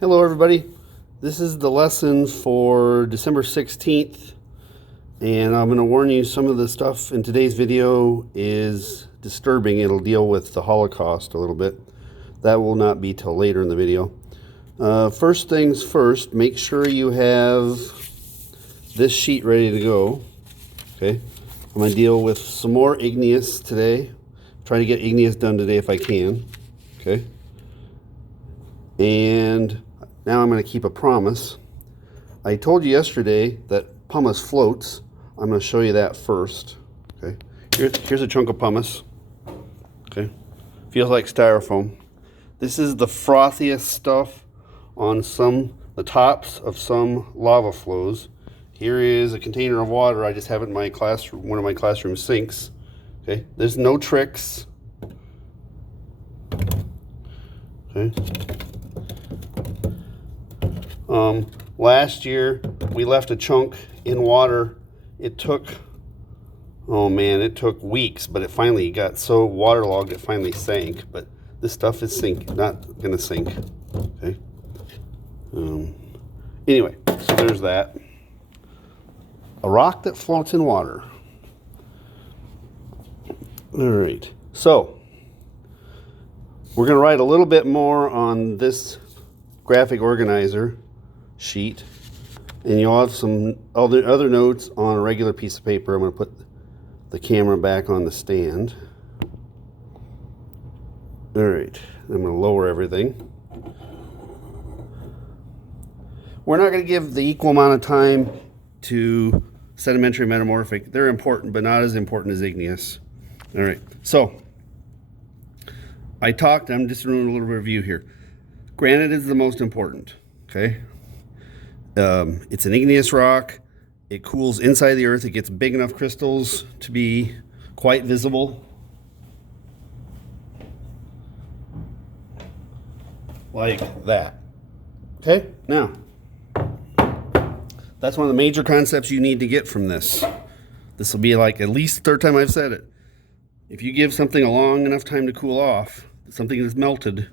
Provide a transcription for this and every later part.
Hello everybody, this is the lesson for December 16th, and I'm going to warn you some of the stuff in today's video is disturbing. It'll deal with the Holocaust a little bit. That will not be till later in the video. First things first, make sure you have this sheet ready to go. Okay, I'm going to deal with some more Igneous today. Try to get Igneous done today if I can. Okay, and now I'm going to keep a promise. I told you yesterday that pumice floats. I'm going to show you that first. Okay, here's a chunk of pumice. Okay, feels like styrofoam. This is the frothiest stuff on the tops of some lava flows. Here is a container of water. I just have it in my classroom, one of my classroom sinks. Okay, there's no tricks. Okay. Last year we left a chunk in water. It took, oh man, it took weeks, but it finally got so waterlogged it finally sank. But this stuff is not gonna sink. Okay. Anyway, so there's that. A rock that floats in water. All right, so we're gonna write a little bit more on this graphic organizer sheet, and you'll have some other notes on a regular piece of paper. I'm going to put the camera back on the stand. All right, I'm going to lower everything. We're not going to give the equal amount of time to sedimentary metamorphic. They're important, but not as important as igneous. All right, so I'm just doing a little review here. Granite is the most important, okay? It's an igneous rock. It cools inside the earth. It gets big enough crystals to be quite visible. Like that. Okay, now, that's one of the major concepts you need to get from this. This will be like at least the third time I've said it. If you give something a long enough time to cool off, something that's melted,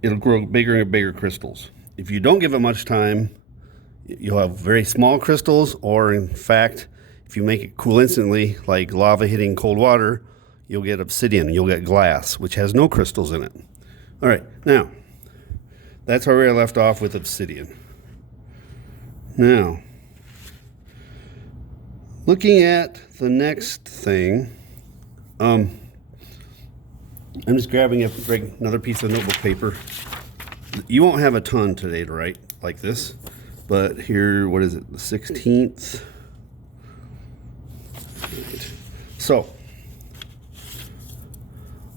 it'll grow bigger and bigger crystals. If you don't give it much time, you'll have very small crystals, or in fact, if you make it cool instantly, like lava hitting cold water, you'll get obsidian, you'll get glass, which has no crystals in it. All right, now, that's where we left off with obsidian. Now, looking at the next thing, I'm just grabbing another piece of notebook paper. You won't have a ton today to write like this, but here, what is it, the 16th? Right. So,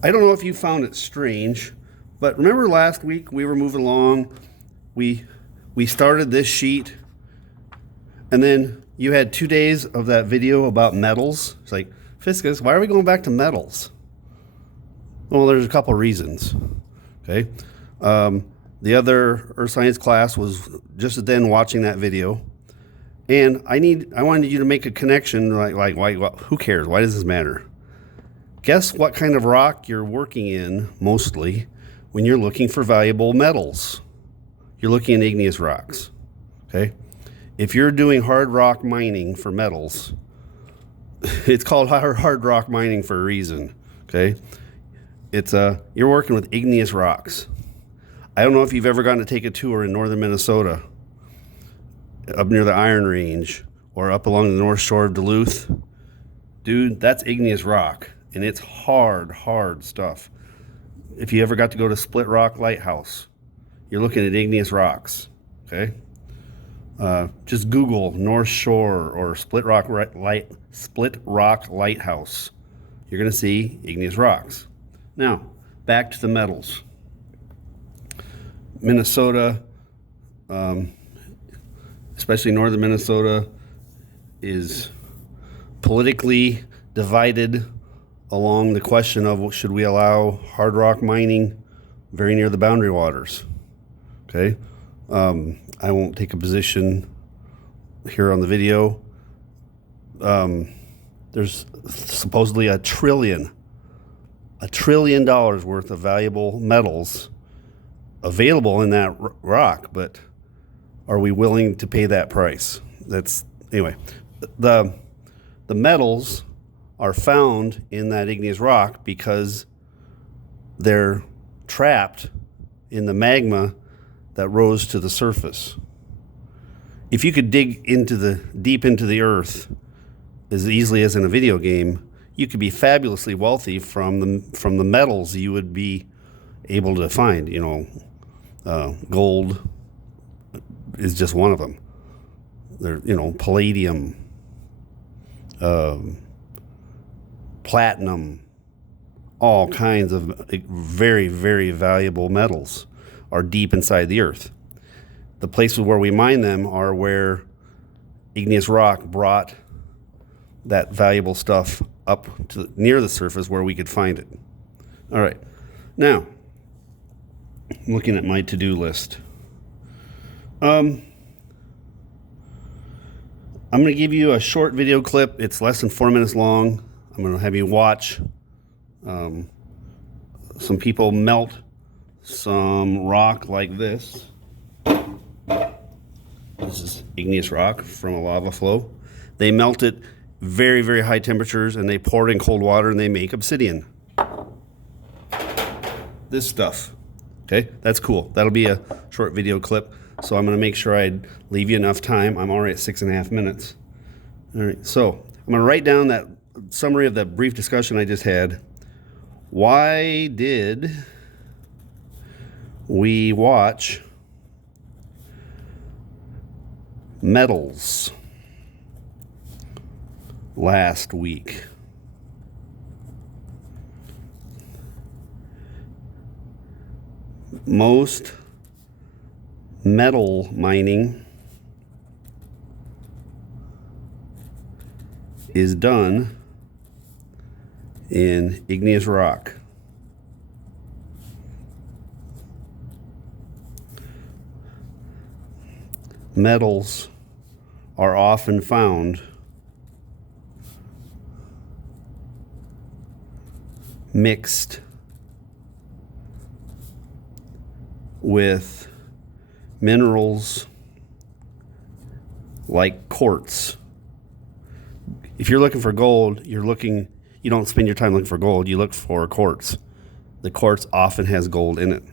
I don't know if you found it strange, but remember last week we were moving along, we started this sheet, and then you had 2 days of that video about metals. It's like, Fiscus, why are we going back to metals? Well, there's a couple reasons, okay? The other Earth Science class was just then watching that video, and I wanted you to make a connection, like why, who cares? Why does this matter? Guess what kind of rock you're working in mostly when you're looking for valuable metals? You're looking at igneous rocks, okay? If you're doing hard rock mining for metals, it's called hard rock mining for a reason, okay? You're working with igneous rocks. I don't know if you've ever gotten to take a tour in northern Minnesota, up near the Iron Range, or up along the north shore of Duluth. Dude, that's igneous rock, and it's hard stuff. If you ever got to go to Split Rock Lighthouse, you're looking at igneous rocks, okay? Just Google North Shore or Split Rock Lighthouse. You're going to see igneous rocks. Now, back to the metals. Minnesota, especially northern Minnesota, is politically divided along the question of should we allow hard rock mining very near the boundary waters. Okay, I won't take a position here on the video. There's supposedly $1 trillion worth of valuable metals available in that rock, but are we willing to pay that price? Anyway, the metals are found in that igneous rock because they're trapped in the magma that rose to the surface. If you could dig deep into the earth as easily as in a video game, you could be fabulously wealthy from the metals you would be able to find. Gold is just one of them. There, palladium, platinum, all kinds of very, very valuable metals are deep inside the earth. The places where we mine them are where igneous rock brought that valuable stuff up to near the surface where we could find it. All right. Now, I'm looking at my to-do list. I'm going to give you a short video clip. It's less than 4 minutes long. I'm going to have you watch some people melt some rock like this. This is igneous rock from a lava flow. They melt it very, very high temperatures, and they pour it in cold water, and they make obsidian. This stuff. Okay, that's cool. That'll be a short video clip. So I'm going to make sure I leave you enough time. I'm already at 6.5 minutes. All right, so I'm going to write down that summary of the brief discussion I just had. Why did we watch metals last week? Most metal mining is done in igneous rock. Metals are often found mixed with minerals like quartz. If you're looking for gold, you don't spend your time looking for gold, you look for quartz. The quartz often has gold in it.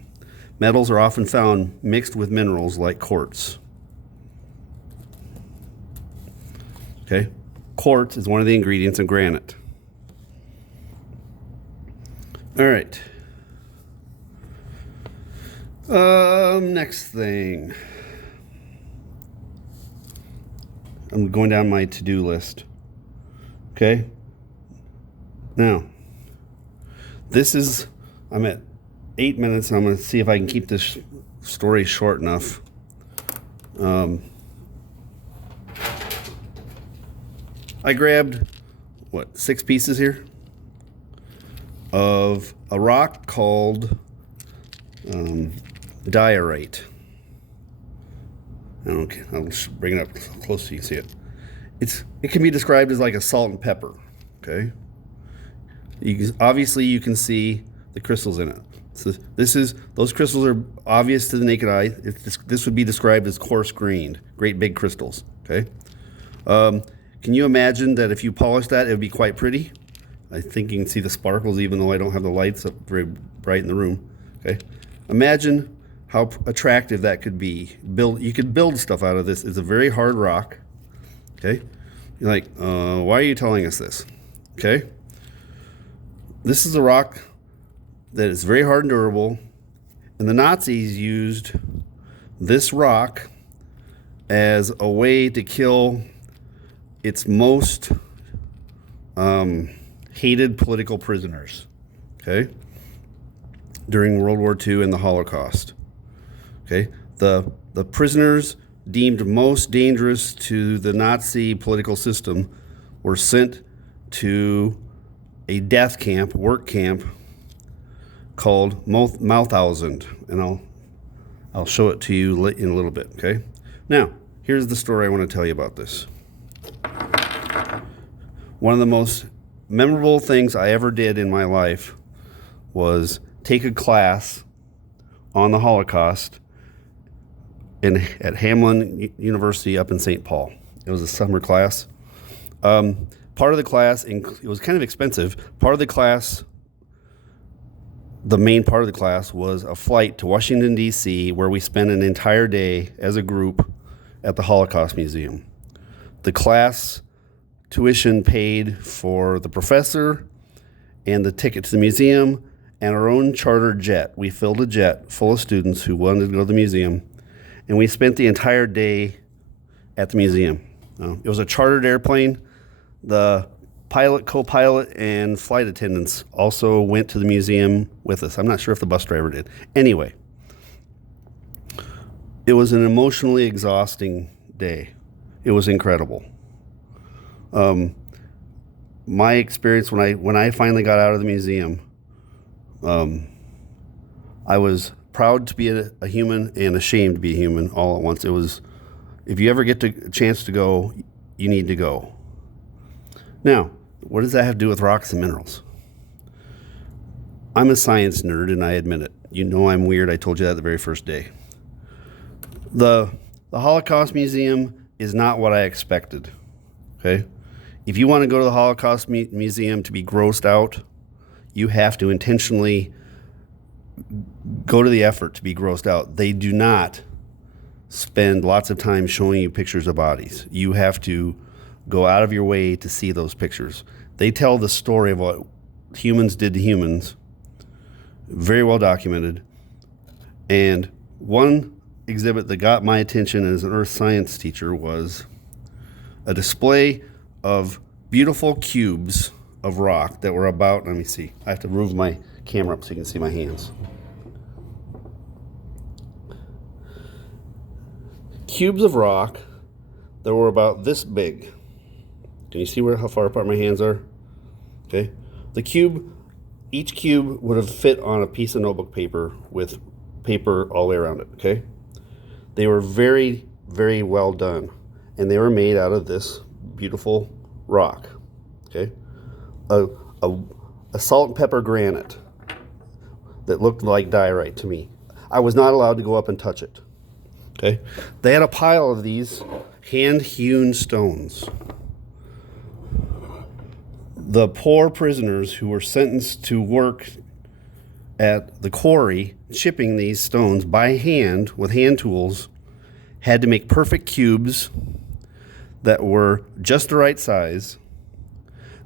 Metals are often found mixed with minerals like quartz. Okay? Quartz is one of the ingredients in granite. All right. Next thing. I'm going down my to-do list. Okay? Now, I'm at 8 minutes, and I'm going to see if I can keep this story short enough. I grabbed, 6 pieces here of a rock called Diorate. Okay, I'll bring it up close so you can see it. It can be described as like a salt and pepper. Okay. Obviously, you can see the crystals in it. So those crystals are obvious to the naked eye. This would be described as coarse-grained, great big crystals. Okay. Can you imagine that if you polish that, it would be quite pretty? I think you can see the sparkles, even though I don't have the lights up very bright in the room. Okay. Imagine how attractive that could be. You could build stuff out of this. It's a very hard rock. Okay. You're like, why are you telling us this? Okay. This is a rock that is very hard and durable, and the Nazis used this rock as a way to kill its most hated political prisoners, okay, during World War II and the Holocaust. Okay, the prisoners deemed most dangerous to the Nazi political system were sent to a death camp, work camp, called Mauthausen, and I'll show it to you in a little bit, okay? Now, here's the story I want to tell you about this. One of the most memorable things I ever did in my life was take a class on the Holocaust at Hamlin University up in St. Paul. It was a summer class. Part of the class, it was kind of expensive. The main part of the class was a flight to Washington, D.C., where we spent an entire day as a group at the Holocaust Museum. The class tuition paid for the professor and the ticket to the museum and our own chartered jet. We filled a jet full of students who wanted to go to the museum, and we spent the entire day at the museum. It was a chartered airplane. The pilot, co-pilot, and flight attendants also went to the museum with us. I'm not sure if the bus driver did. Anyway, it was an emotionally exhausting day. It was incredible. My experience when I finally got out of the museum, I was proud to be a human and ashamed to be a human all at once. It was, if you ever get a chance to go, you need to go. Now, what does that have to do with rocks and minerals? I'm a science nerd, and I admit it. You know I'm weird. I told you that the very first day. The Holocaust Museum is not what I expected, okay? If you want to go to the Holocaust Museum to be grossed out, you have to intentionally go to the effort to be grossed out. They do not spend lots of time showing you pictures of bodies. You have to go out of your way to see those pictures. They tell the story of what humans did to humans, very well documented. And one exhibit that got my attention as an earth science teacher was a display of beautiful cubes of rock that were about, let me see, I have to move my camera up so you can see my hands. Cubes of rock that were about this big. Can you see how far apart my hands are? Okay. Each cube would have fit on a piece of notebook paper with paper all the way around it, okay? They were very, very well done, and they were made out of this beautiful rock, okay? A salt and pepper granite that looked like diorite to me. I was not allowed to go up and touch it, okay? They had a pile of these hand-hewn stones. The poor prisoners who were sentenced to work at the quarry chipping these stones by hand with hand tools had to make perfect cubes that were just the right size.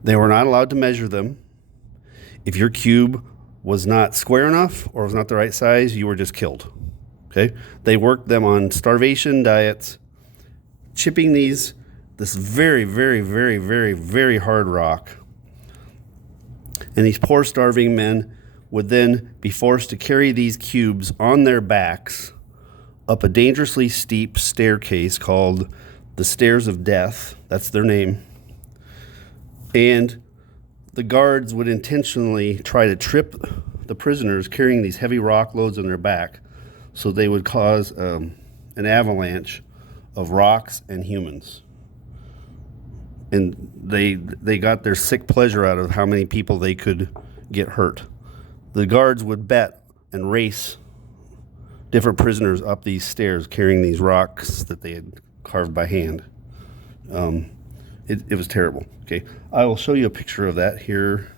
They were not allowed to measure them. If your cube was not square enough or was not the right size, you were just killed. Okay? They worked them on starvation diets, chipping this very, very, very, very, very hard rock. And these poor starving men would then be forced to carry these cubes on their backs up a dangerously steep staircase called the Stairs of Death. That's their name. And the guards would intentionally try to trip the prisoners carrying these heavy rock loads on their back, so they would cause an avalanche of rocks and humans. And they got their sick pleasure out of how many people they could get hurt. The guards would bet and race different prisoners up these stairs carrying these rocks that they had carved by hand. It was terrible. Okay, I will show you a picture of that here.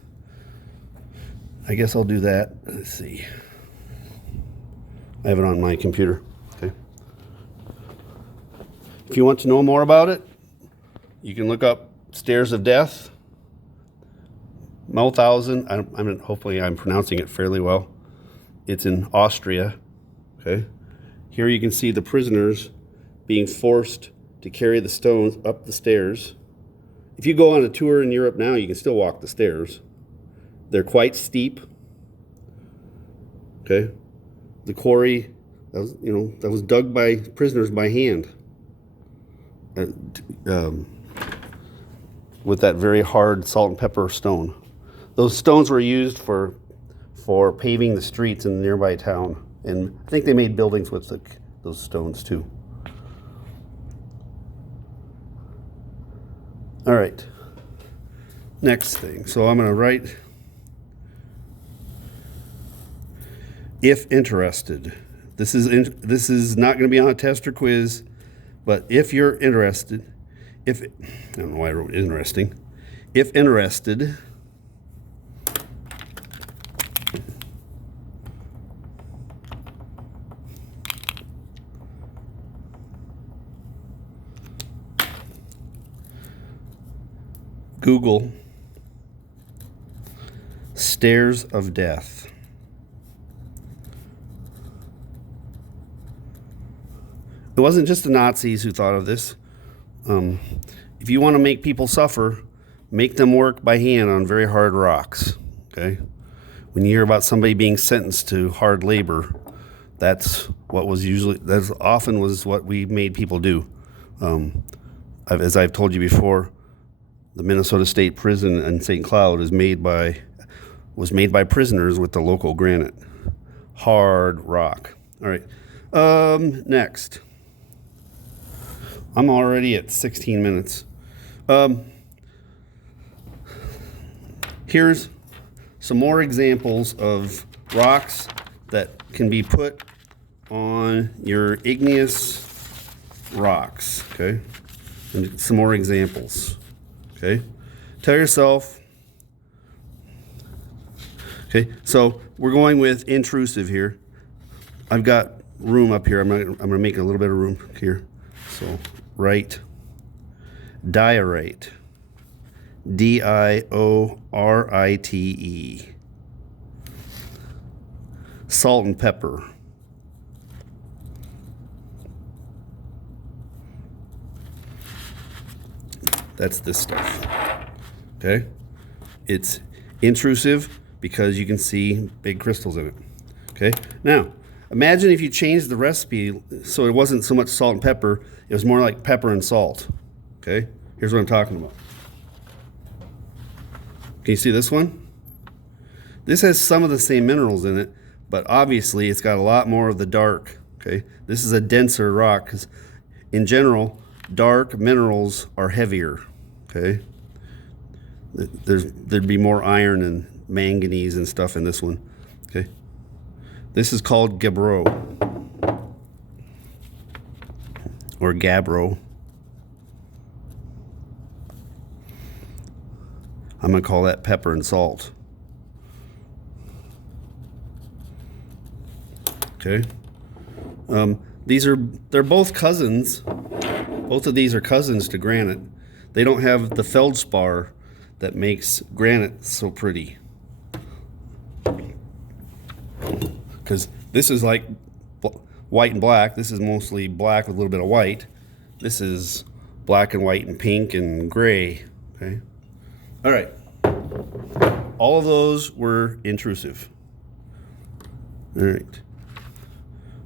I guess I'll do that. Let's see. I have it on my computer. Okay. If you want to know more about it, you can look up Stairs of Death, Mauthausen. Hopefully I'm pronouncing it fairly well. It's in Austria. Okay. Here you can see the prisoners being forced to carry the stones up the stairs. If you go on a tour in Europe now, you can still walk the stairs. They're quite steep. Okay. The quarry, that was dug by prisoners by hand. With that very hard salt and pepper stone. Those stones were used for paving the streets in the nearby town. And I think they made buildings with those stones too. All right, next thing. So I'm gonna write, if interested. This is not going to be on a test or quiz, but if you're interested, I don't know why I wrote interesting. If interested, Google Stairs of Death. It wasn't just the Nazis who thought of this. If you want to make people suffer, make them work by hand on very hard rocks. Okay? When you hear about somebody being sentenced to hard labor, that's often was what we made people do. As I've told you before, the Minnesota State Prison in St. Cloud was made by prisoners with the local granite. Hard rock. All right. Next. I'm already at 16 minutes. Here's some more examples of rocks that can be put on your igneous rocks, okay? And some more examples, okay? Tell yourself, okay, so we're going with intrusive here. I've got room up here. I'm gonna make a little bit of room here. So write diorate, Diorite, salt and pepper, that's this stuff, okay? It's intrusive because you can see big crystals in it, okay? Now, imagine if you changed the recipe so it wasn't so much salt and pepper, it was more like pepper and salt, okay? Here's what I'm talking about. Can you see this one? This has some of the same minerals in it, but obviously it's got a lot more of the dark, okay? This is a denser rock because in general, dark minerals are heavier, okay? There'd be more iron and manganese and stuff in this one, okay? This is called gabbro or gabbro. I'm gonna call that pepper and salt. Okay. They're both cousins. Both of these are cousins to granite. They don't have the feldspar that makes granite so pretty. Because this is like white and black. This is mostly black with a little bit of white. This is black and white and pink and gray. Okay. All right. All of those were intrusive. All right.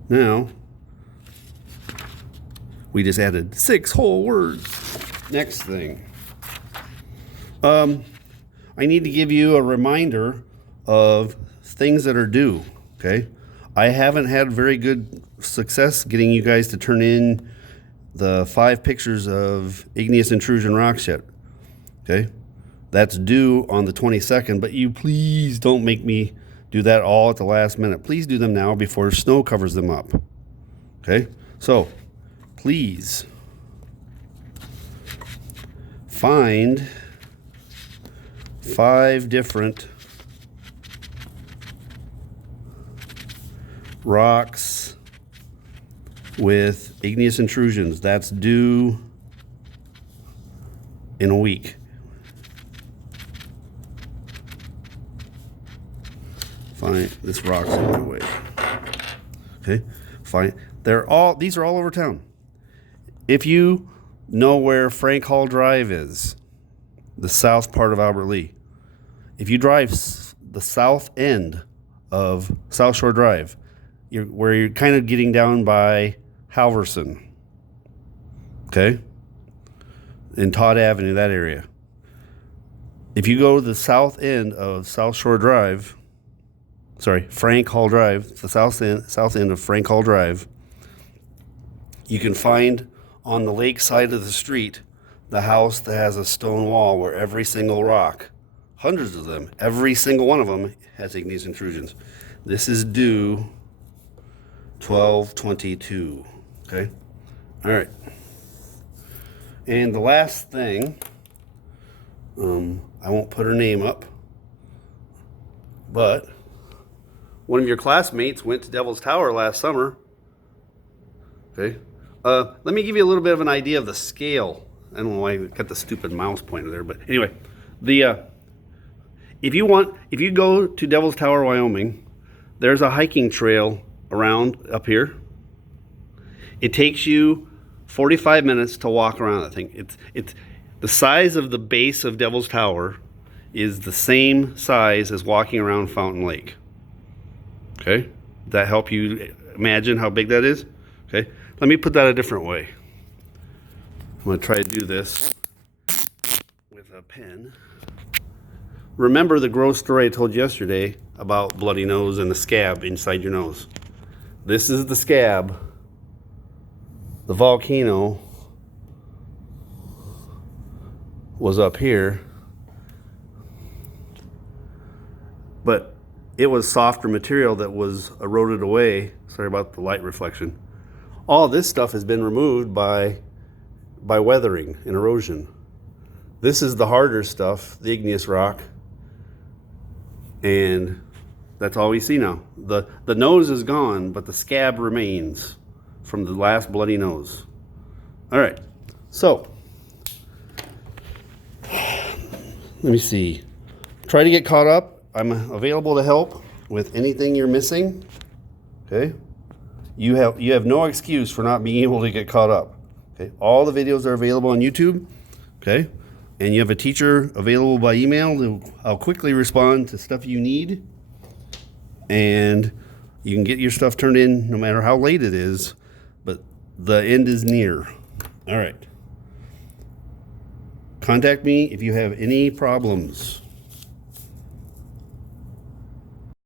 Now, we just added 6 whole words. Next thing. I need to give you a reminder of things that are due, okay? I haven't had very good success getting you guys to turn in the 5 pictures of igneous intrusion rocks yet, okay? That's due on the 22nd, but you please don't make me do that all at the last minute. Please do them now before snow covers them up, okay? So, please find 5 different rocks with igneous intrusions. That's due in a week. Fine, this rock's in my way. Okay, fine. These are all over town. If you know where Frank Hall Drive is, the south part of Albert Lea, if you drive the south end of South Shore Drive, where you're kind of getting down by Halverson, okay, in Todd Avenue, that area. If you go to the south end of South Shore Drive, Frank Hall Drive, the south end of Frank Hall Drive, you can find on the lake side of the street the house that has a stone wall where every single rock, hundreds of them, every single one of them has igneous intrusions. This is due 12/22. Okay. All right. And the last thing, I won't put her name up, but one of your classmates went to Devil's Tower last summer. Okay. Let me give you a little bit of an idea of the scale. I don't know why I got the stupid mouse pointer there, but anyway, if you go to Devil's Tower, Wyoming, there's a hiking trail around up here. It takes you 45 minutes to walk around that thing. It's the size of the base of Devil's Tower is the same size as walking around Fountain Lake. Okay? Does that help you imagine how big that is? Okay? Let me put that a different way. I'm going to try to do this with a pen. Remember the gross story I told you yesterday about bloody nose and the scab inside your nose. This is the scab. The volcano was up here, but it was softer material that was eroded away. Sorry about the light reflection. All this stuff has been removed by weathering and erosion. This is the harder stuff, the igneous rock, and that's all we see now. The nose is gone, but the scab remains from the last bloody nose. All right, so let me see. Try to get caught up. I'm available to help with anything you're missing. Okay, you have no excuse for not being able to get caught up. Okay, all the videos are available on YouTube. Okay, and you have a teacher available by email. I'll quickly respond to stuff you need, and you can get your stuff turned in no matter how late it is. But the end is near. All right. Contact me if you have any problems.